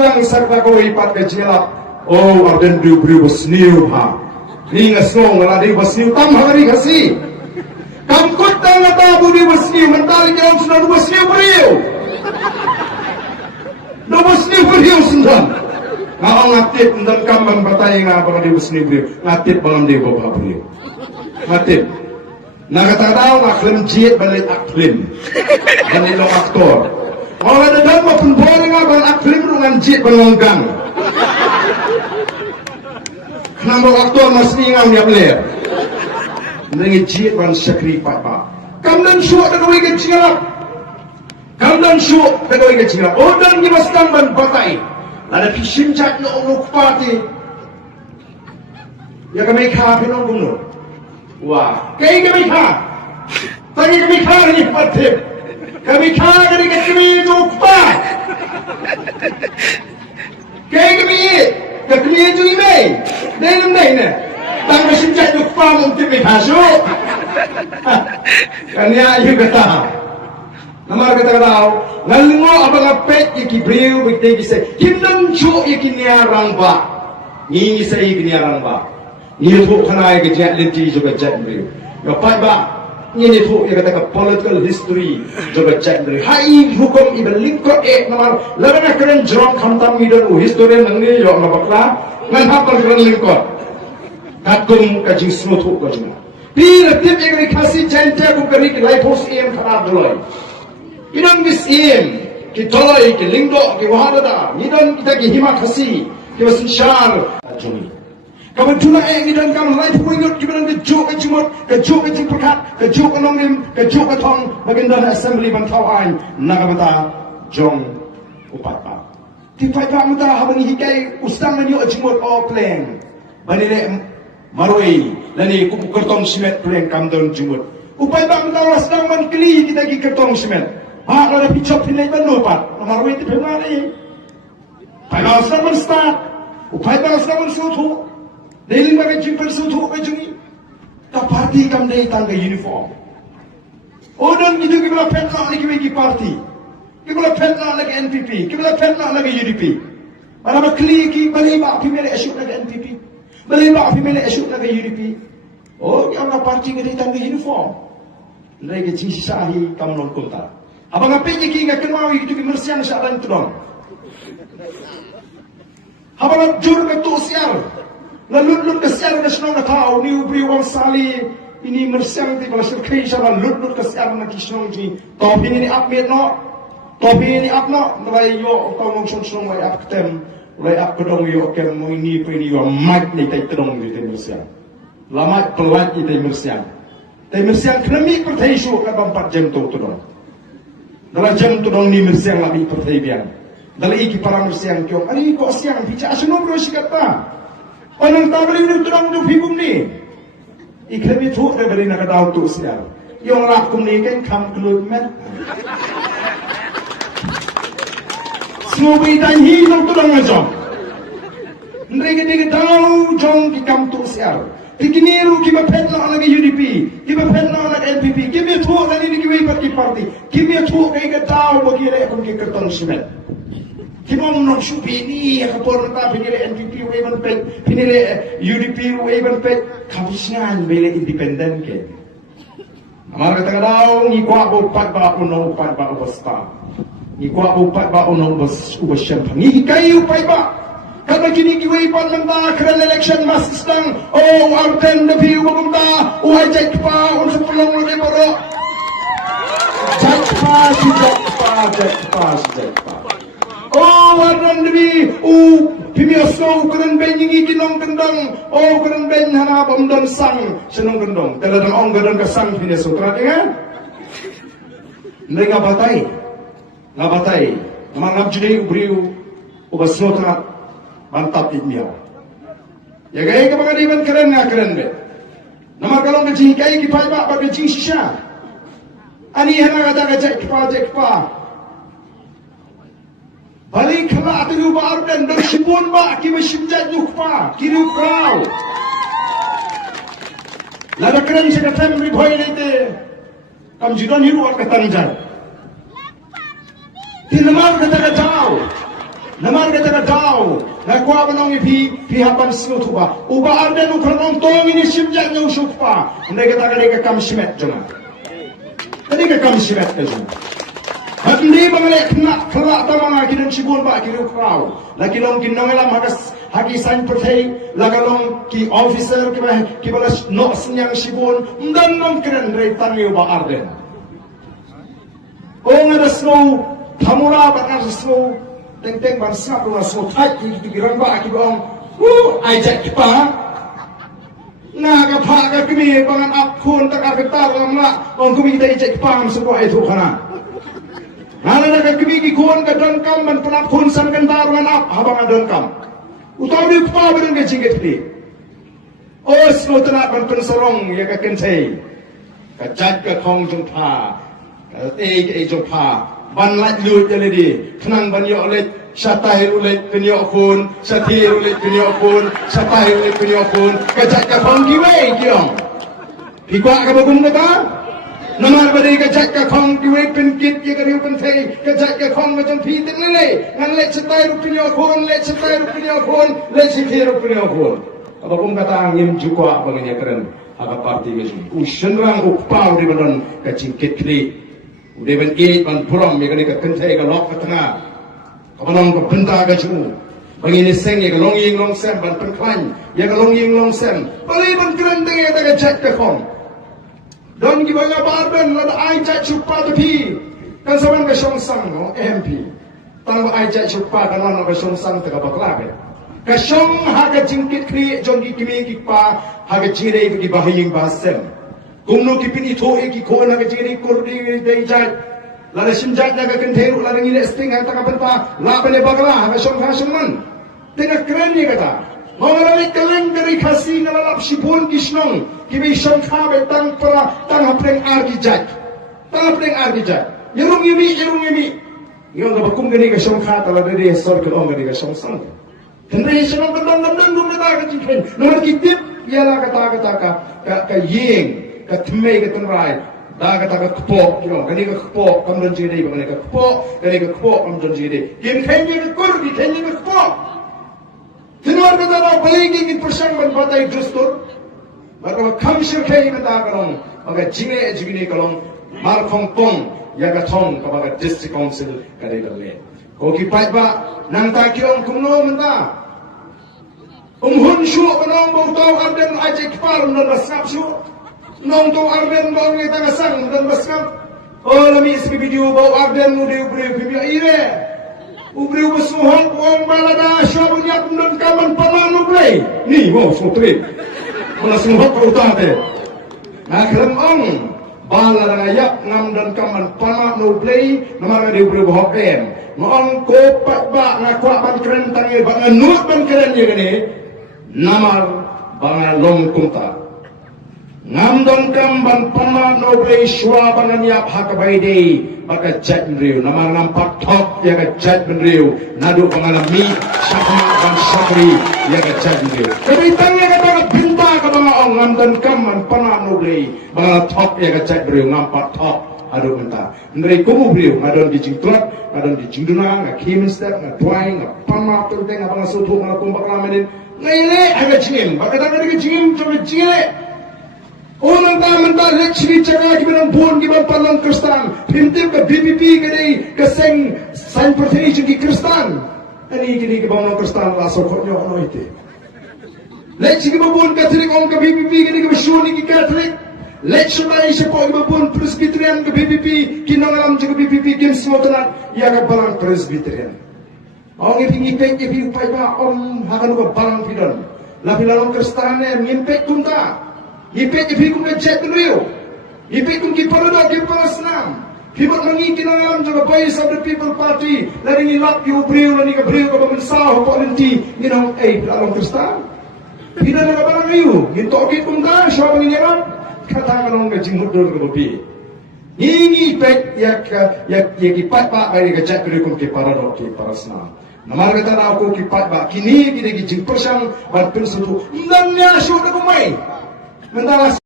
sang sarta ko ipat ka jilap. Oh, arden bru basniu ha. Ni ngasong ngaladi basniu tam hari kasi. Kamkut tang ata budi basniu mentali ke sudah basniu beriu. Do basniu beriu sundan. Ngao ngatip dan kambang batai ngapa di basniu beriu. Ngatip balam di bapa beriu. Ngatip. Nakatadaw aklim jit balik aklim. Balik long aktor. Orang ada dalam pun boleh ngaban aklim dengan jit benonggang. Kenapa aktor masih ingam dia belir? Dengan jit ban syakri papa. Kamdan syuk dan wei kecilap. Kamdan syuk dan wei kecilap. Odan nyemaskan ban batai. Ada pisim cat no ongok pati. Ya kami kafir no gunur. Wah, kami kah? Tadi kami kah ni patip. Kami kah dari kami itu kupat. Kami itu ini. Dalam ni. Tang mesin cat itu kupat mungkin berhasut. Kanya itu kata. Nama kata tahu. Ngalungo abang apet iki beliau begitu kisah. Kimdan cu iki niarang ba. Ni saya iki niarang ba. Ni tu kanai kerja lenti juga cat beliau. Lepas ba. Ini tu yang kata political history juga cek dari hai hukum iban lingkot nama lawan keren jrom khantam idon historian nangni yo ngabakla ngan hapal keren lingkot katum kajing smutu kajing pira tip yang dikasih jenta ku beri ke lighthouse em kharab doloi idon bis em ki doloi ki lingdo ki wahada idon kita ki hima khasi ki basin shar ajuni kamu tuna ni dan kamu light wingot kibaran ke jok ke jumot ke jok ke jingperkat ke jok ke nonglim ke jok ke thong baginda assembly bantau ai nakabata jong upapa tipai pa muta habani hikai ustang nanyo jumot o pleng banile maroi lani ku kertong simet pleng kamdon jumot upai pa muta wasdang man kli kita ki kertong simet ha ada picop pinai banu pat maroi ti pemari pai pa wasdang man start upai pa wasdang man sutu Daily bagai jumpa suatu baju parti kam day tangga uniform. Odang itu kita petla lagi bagi parti. Kita petla lagi NPP. Kita petla lagi UDP. Mana makli ki balik bak pemilih esok lagi NPP. Balik bak pemilih esok lagi UDP. Oh, yang parti kita tangga uniform. Lagi jisi sahi kam non kota. Abang apa yang kita kenal itu kemersian syaran itu dong. Abang jur betul siar. Lalu kesiar nasional na tahu ni ubri wang sali ini mersiang di bala syirkai syara lut kesiar na kisnong ji topi ini up met no topi ini up no nilai yo kau ngomong song nilai up tem nilai up kedong yo kem mo ini pe ini yo mat ni tai kedong di tai mersiang lama pelat di tai mersiang kenami pertai syu ka 4 jam tu dong dalam jam tu dong ni mersiang lami pertai biang dalam iki para mersiang kyong ari ko siang bicara sunong ro sikata Orang tak boleh hidup terang hidup hikum ni. Ikhlas itu ada beri nak tahu tu siapa. Yang lakum ni kan kam keluar men. Semua berita hidup terang macam. Mereka dia tahu jong di kam tu siapa. Tikiniru kita petla lagi UDP, kita petla lagi NPP. Kita tu lagi ni kita parti. Kita tu kita tahu bagi mereka pun kita kerton semen. Kita nak syupi ni, kapor kita pinilih NPP waven pet, pinilih UDP waven pet, kabisan bela independen ke. Amar kata kau ni kuat bupat ba uno upat ba ubasta, ni kuat bupat ba uno ubasyan pangi kayu upai ba. Kata kini kiwai pan menta keren election masih sedang. Oh, arten lebih umumta, wajib pa unsur pelong lebih bodoh. Jekpa. Oh, warna demi, pimiaso keren benjingi kinong kendang, oh keren ben hana pemdon sang senong kendong, teladang ong gadang kasang pimiaso terati kan? Mereka ngabatai, mangap judi ubriu, ubasno terat, mantap imiau. Ya gaya kepangadiban keren nggak keren be? Nama kalau kecing gaya kipai pak kecing sisa, ani hana kata jekpa. Balik kala atu baru dan bersibun ba kima simjat nukpa kiri kau. Lada keren sekatan riboy nete kam jidon hiru at katanjan. Tinamar kata jauh. Naman kata daw, nakuha pa nung ipihapan sinuto ba? Uba arden nung kanong tong ini simjak niya usuk pa. Hindi kata ka kamsimet dyan. Hindi ka kamsimet ka dyan. At hindi ba nga kala mga kinong sibun ba, kinong kraw. Lagi nung kinong alam haki sign pertay, lagalong ki officer, kibalas no sinyang sibun, dan nung kren ray tangiyo ba arden. O nga da snow, tamura ba nga snow, teng-teng ban snap nga snow tight, tigiran ba akibong, ay jack pa, nagapaga kami, pangan apkun, takakatar, lamla, ang kumita i jack pa, masukwa ito ka na. Nana nagkakibigi kuhan ka dangkam, man panapkun san kandaruan ap, habang adangkam. Utaw di pa ba rin ka jingit di? O snow tanat man pansarong, yaka kentay, ka jack ka kong jong pa, ka jong pa, ban lat lut jale di, kenang ban yo ulit, syatahir ulit penyo kun, syatir ulit penyo kun, syatahir ulit penyo kun, kajak ka kong giway kiyong. Hikwa ka bagong na ba? Namar ba di kajak ka kong giway penkit, ya kariw pentay, kajak ka kong macam pitin nilay, ngan let syatahir penyo kun, let syatahir penyo kun, let syatir penyo kun. Abagong kata angin jukwa bangnya keren, aga parti kesu. Ushenrang ukpau di banon kacingkit kri. Udah ben gate ban puram ya kan ka kentai ka lok ka tengah. Kapanong ka benta ka chu. Bangini seng ya ka long ying long sem ban penklan ya ka long ying long sem. Balai ban keren teng ya ka chat ka kong. Don ki banga barben la ai chat chupa to pi. Kan saban ka song sang no MP. Tang ai chat chupa kan wan ka song sang ta ka bakla be. Ka song ha ka jingkit kri jong ki kimi ki pa ha ka jire ki bahaying basem. Kungno kipin ito ki ko na kajiri kurdi day jaj lada simjaj na kakenteru lada ngile sting ang takapenta la pele bagla ha song man tengah keren ni kata mengalami keleng dari kasih nalalap sipun kisnong kibi song kha betang para tang apreng argi jaj yerung yumi yung gabakum gani ka song kha tala dari sor ke ong gani ka song sang tendre song dam dum na ka jikren nomor kitip yala kata ka ying katumay katunray daga taga kpo kino kani ka kpo kamdon jide ba kani ka kpo kamdon jide kim kanya ka kurdi kanya ka kpo tinwar ka daw baligi ni persang ban batay justur maka kamshir kay ka daga maka jine kalong markong tong yaga tong kabaga district council kani ka le ko kipat ba nang takirong kumno menta hun shu banong bautaw arden ajik parum dan rasap shu nong to arden bau ni tanga sang dan baskam oh lami isi video bau arden ude pimia ire ubri usuhan uang balada syabnya dan kaman pamanu play ni mo sutri mana suhot utate nah kelem ong balada ngayak ngam dan kaman pamanu play namara de ubri bohoken ngong ko patba ngakwa ban keren tangi ba nganut ban keren ye gani namar banga long kumta ngamdon kamban pama noble shwa bangan yap hakabai day baka jat mriu namar nampak top ya ka jat mriu nadu pangalami syakma ban syakri ya ka jat mriu tapi tangya ka daga binta ka mga ong ngamdon kamban pama noble baka top ya ka jat mriu nampak top adu binta ndrei kumu mriu ngadon di jingklot ngadon di jingduna ngakim step ngadwai ngapama tenteng abang sutu ngapum baklamenin ngaile aga jingim baka daga di jingim coba jingile unang taman ta lecri caga kiban bon kiban palang kristan pintim ka BPP gani kaseng sign protection ki kristan ani gini ke bang kristan la so ko nyo ano ite lecri kiban bon katolik on ka BPP gani ka shuni ki katolik lecri mai se ko kiban bon presbyterian ka BPP kinangalam ka BPP kim smotanat ya ka balang presbyterian ong ipingi pek ipi upai ba om hakan ko balang pidon la pilalong kristan ne ngimpek kunta ipek kum na jet rio ipek kum ki parada ki parasnam pibot mangi kinangalam juga Voice of the People Party lari ngilap ki ubriu lani ka briu ka pamensaw po lenti ginong along kristan pina na barang ayu ginto ki kum ta syo manginyaram kata kanong ka jingudor ka bobi hingi ipek yak ipat pa ay ka jet rio kum ki parada ki parasnam namar kata na ako ki pat ba kini ki jing persang ban pensutu nanya syo na kumai Mentara